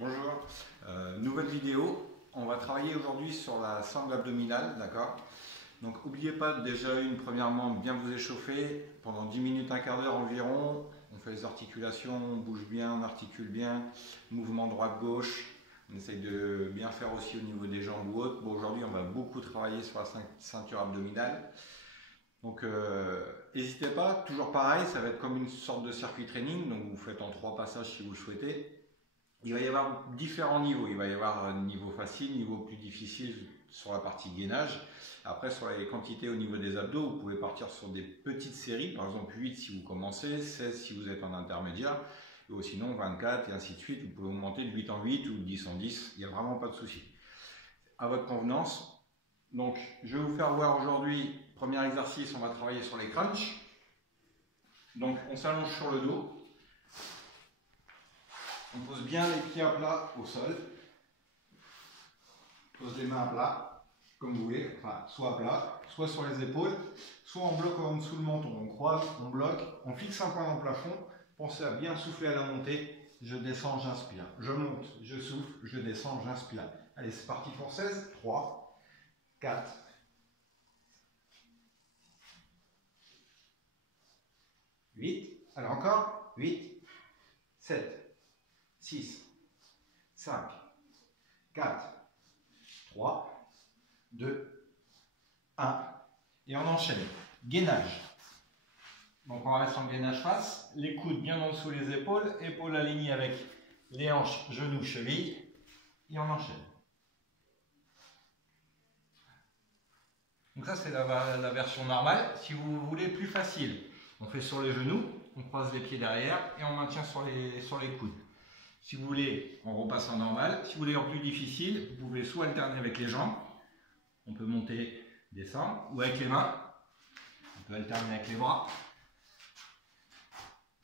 Bonjour, nouvelle vidéo. On va travailler aujourd'hui sur la sangle abdominale, d'accord? Donc n'oubliez pas déjà premièrement bien vous échauffer pendant 10 minutes, un quart d'heure environ. On fait les articulations, on bouge bien, on articule bien, mouvement droite-gauche. On essaye de bien faire aussi au niveau des jambes ou autres. Bon, aujourd'hui on va beaucoup travailler sur la ceinture abdominale. Donc n'hésitez pas, toujours pareil, ça va être comme une sorte de circuit training. Donc vous faites en 3 passages si vous le souhaitez. Il va y avoir différents niveaux. Il va y avoir un niveau facile, niveau plus difficile sur la partie gainage. Après, sur les quantités au niveau des abdos, vous pouvez partir sur des petites séries, par exemple 8 si vous commencez, 16 si vous êtes en intermédiaire, ou sinon 24 et ainsi de suite. Vous pouvez augmenter de 8 en 8 ou de 10 en 10, il n'y a vraiment pas de souci. À votre convenance. Donc, je vais vous faire voir aujourd'hui, premier exercice, on va travailler sur les crunchs. Donc, on s'allonge sur le dos. On pose bien les pieds à plat au sol. On pose les mains à plat, comme vous voulez, enfin, soit à plat, soit sur les épaules, soit on bloque en dessous le menton. On croise, on bloque, on fixe un point dans le plafond. Pensez à bien souffler à la montée. Je descends, j'inspire. Je monte, je souffle, je descends, j'inspire. Allez, c'est parti pour 16. 3, 4, 8. Alors encore. 8, 7. 6, 5, 4, 3, 2, 1. Et on enchaîne. Gainage. Donc on reste en gainage face. Les coudes bien en dessous les épaules. Épaules alignées avec les hanches, genoux, chevilles. Et on enchaîne. Donc ça c'est la version normale. Si vous voulez plus facile, on fait sur les genoux. On croise les pieds derrière et on maintient sur les coudes. Si vous voulez, on repasse en normal. Si vous voulez en plus difficile, vous pouvez soit alterner avec les jambes, on peut monter, descendre, ou avec les mains, on peut alterner avec les bras.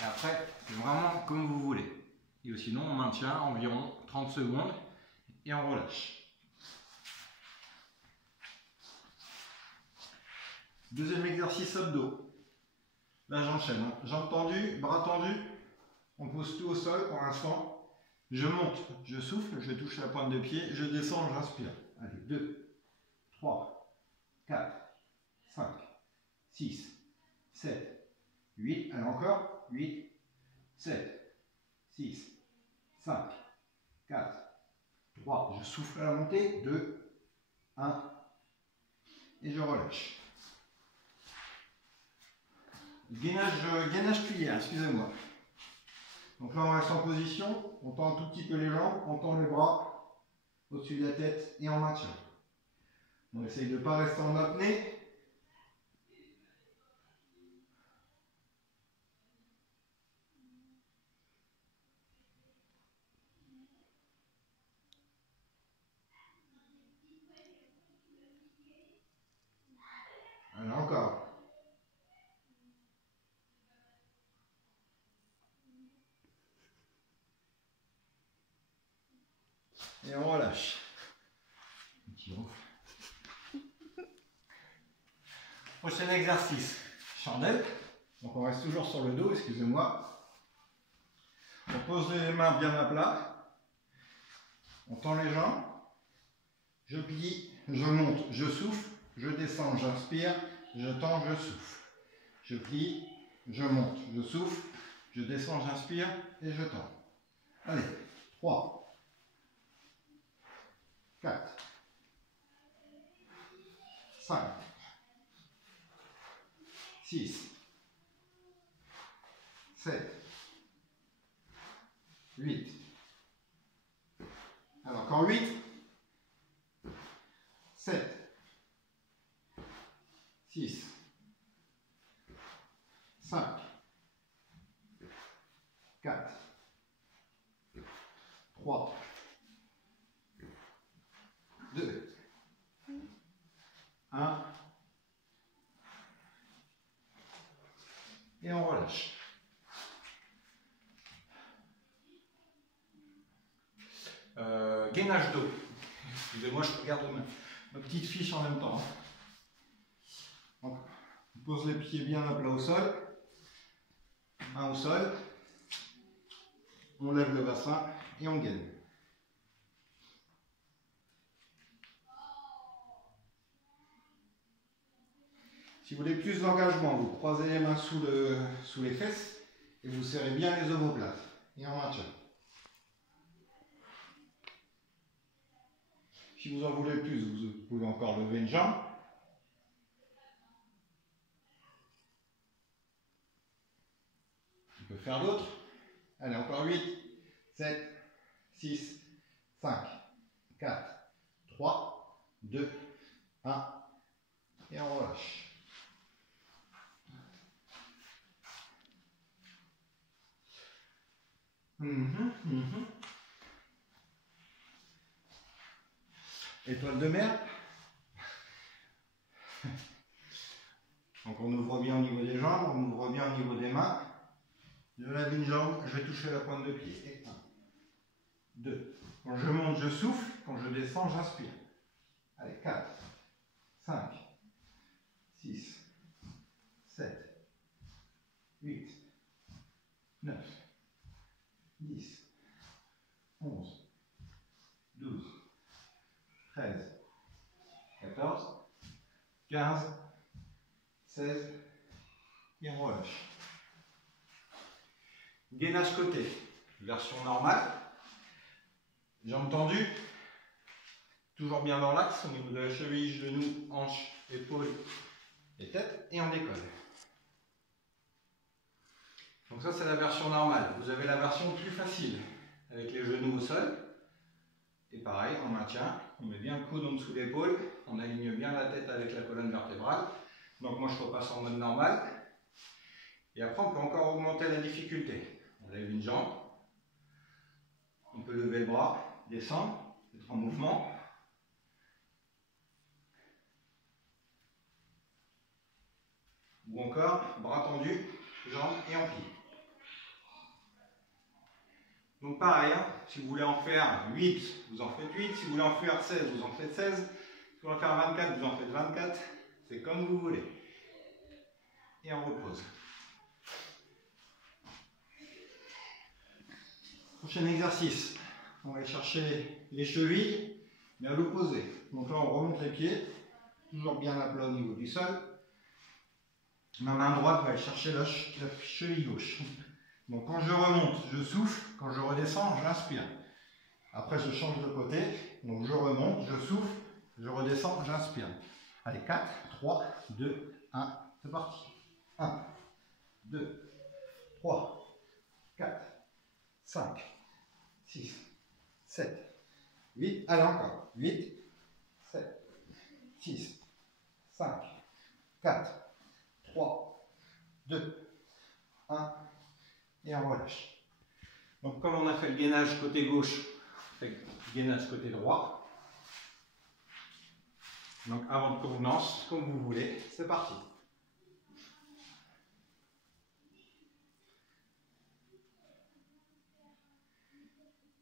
Et après, c'est vraiment comme vous voulez. Et sinon, on maintient environ 30 secondes et on relâche. Deuxième exercice abdos. Là, j'enchaîne. Jambes tendues, bras tendus. On pose tout au sol pour l'instant. Je monte, je souffle, je touche la pointe de pied, je descends, j'inspire. Allez, 2, 3, 4, 5, 6, 7, 8. Allez, encore. 8, 7, 6, 5, 4, 3. Je souffle à la montée. 2, 1. Et je relâche. Gainage cuillère, excusez-moi. Donc là, on reste en position, on tend un tout petit peu les jambes, on tend les bras au-dessus de la tête et on maintient. On essaye de ne pas rester en apnée. Alors encore. Et on relâche. Prochain exercice, chandelle. Donc on reste toujours sur le dos, excusez-moi. On pose les mains bien à plat. On tend les jambes. Je plie, je monte, je souffle, je descends, j'inspire, je tends, je souffle. Je plie, je monte, je souffle, je descends, j'inspire et je tends. Allez, 3. 4, 5, 6, 7, 8. Alors encore 8, 7, 6, 5, 4, 3, 2, 1, et on relâche. Gainage dos. Excusez-moi, je regarde ma petite fiche en même temps. Donc, on pose les pieds bien à plat au sol, main au sol, on lève le bassin et on gaine. Si vous voulez plus d'engagement, vous croisez les mains sous les fesses et vous serrez bien les omoplates. Et en maintien. Si vous en voulez plus, vous pouvez encore lever une jambe. On peut faire d'autres. Allez, encore 8, 7, 6, 5, 4, 3, 2, 1. Et on relâche. Étoile de mer. Donc on ouvre bien au niveau des jambes, on ouvre bien au niveau des mains. Je lève une jambe, je vais toucher la pointe de pied. Et 1, 2. Quand je monte, je souffle. Quand je descends, j'inspire. Allez, 4, 5, 6, 7, 8, 9, 10, 11, 12, 13, 14, 15, 16, et on relâche. Gainage côté, version normale, jambes tendues, toujours bien dans l'axe au niveau de la cheville, genou, hanche, épaules et tête, et on décolle. Donc ça c'est la version normale. Vous avez la version plus facile, avec les genoux au sol, et pareil, on maintient, on met bien le coude en dessous de l'épaule, on aligne bien la tête avec la colonne vertébrale. Donc moi je repasse en mode normal, et après on peut encore augmenter la difficulté. On lève une jambe, on peut lever le bras, descendre, être en mouvement. Ou encore, bras tendus, jambes et on plie. Donc pareil, hein, si vous voulez en faire 8, vous en faites 8. Si vous voulez en faire 16, vous en faites 16. Si vous voulez en faire 24, vous en faites 24. C'est comme vous voulez. Et on repose. Prochain exercice, on va aller chercher les chevilles, mais à l'opposé. Donc là, on remonte les pieds, toujours bien à plat au niveau du sol. Ma main droite va aller chercher la cheville gauche. Donc quand je remonte, je souffle. Quand je redescends, j'inspire. Après, je change de côté. Donc je remonte, je souffle, je redescends, j'inspire. Allez, 4, 3, 2, 1, c'est parti. 1, 2, 3, 4, 5, 6, 7, 8. Allez, encore. 8, 7, 6, 5, 4, 3, 2, 1. Et on relâche. Donc comme on a fait le gainage côté gauche, on fait le gainage côté droit. Donc avant de convenance, comme vous voulez, c'est parti.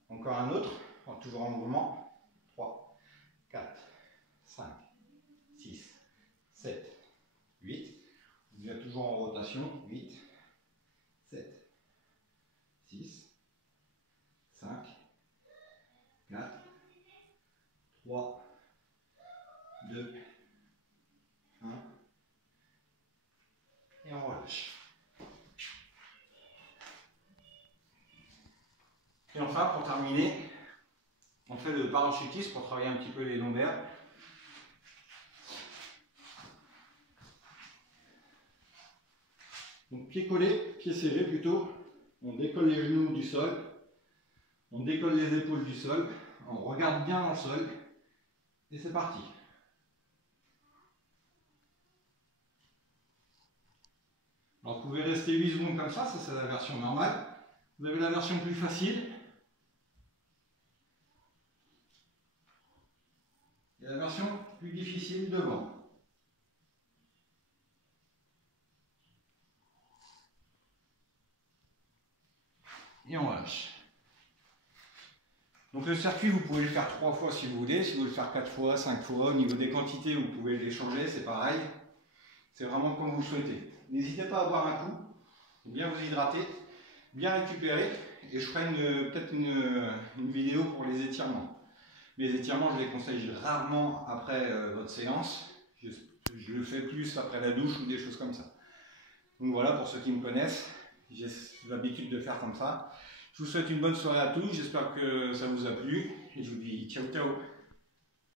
Encore un autre, toujours en mouvement. 3, 4, 5, 6, 7, 8. Vous êtes toujours en rotation. 8, 7, 6, 5, 4, 3, 2, 1. Et on relâche. Et enfin, pour terminer, on fait le parachutisme pour travailler un petit peu les lombaires. Donc pieds collés, pieds serrés plutôt. On décolle les genoux du sol. On décolle les épaules du sol. On regarde bien dans le sol. Et c'est parti. Alors vous pouvez rester 8 secondes comme ça c'est la version normale. Vous avez la version plus facile. Et la version plus difficile devant. Et on lâche. Donc le circuit, vous pouvez le faire 3 fois si vous voulez. Si vous voulez le faire 4 fois, 5 fois, au niveau des quantités, vous pouvez les changer, c'est pareil. C'est vraiment comme vous le souhaitez. N'hésitez pas à boire un coup, bien vous hydrater, bien récupérer. Et je ferai peut-être une vidéo pour les étirements. Les étirements, je les conseille rarement après votre séance. je le fais plus après la douche ou des choses comme ça. Donc voilà, pour ceux qui me connaissent, j'ai l'habitude de faire comme ça. Je vous souhaite une bonne soirée à tous, j'espère que ça vous a plu et je vous dis ciao ciao.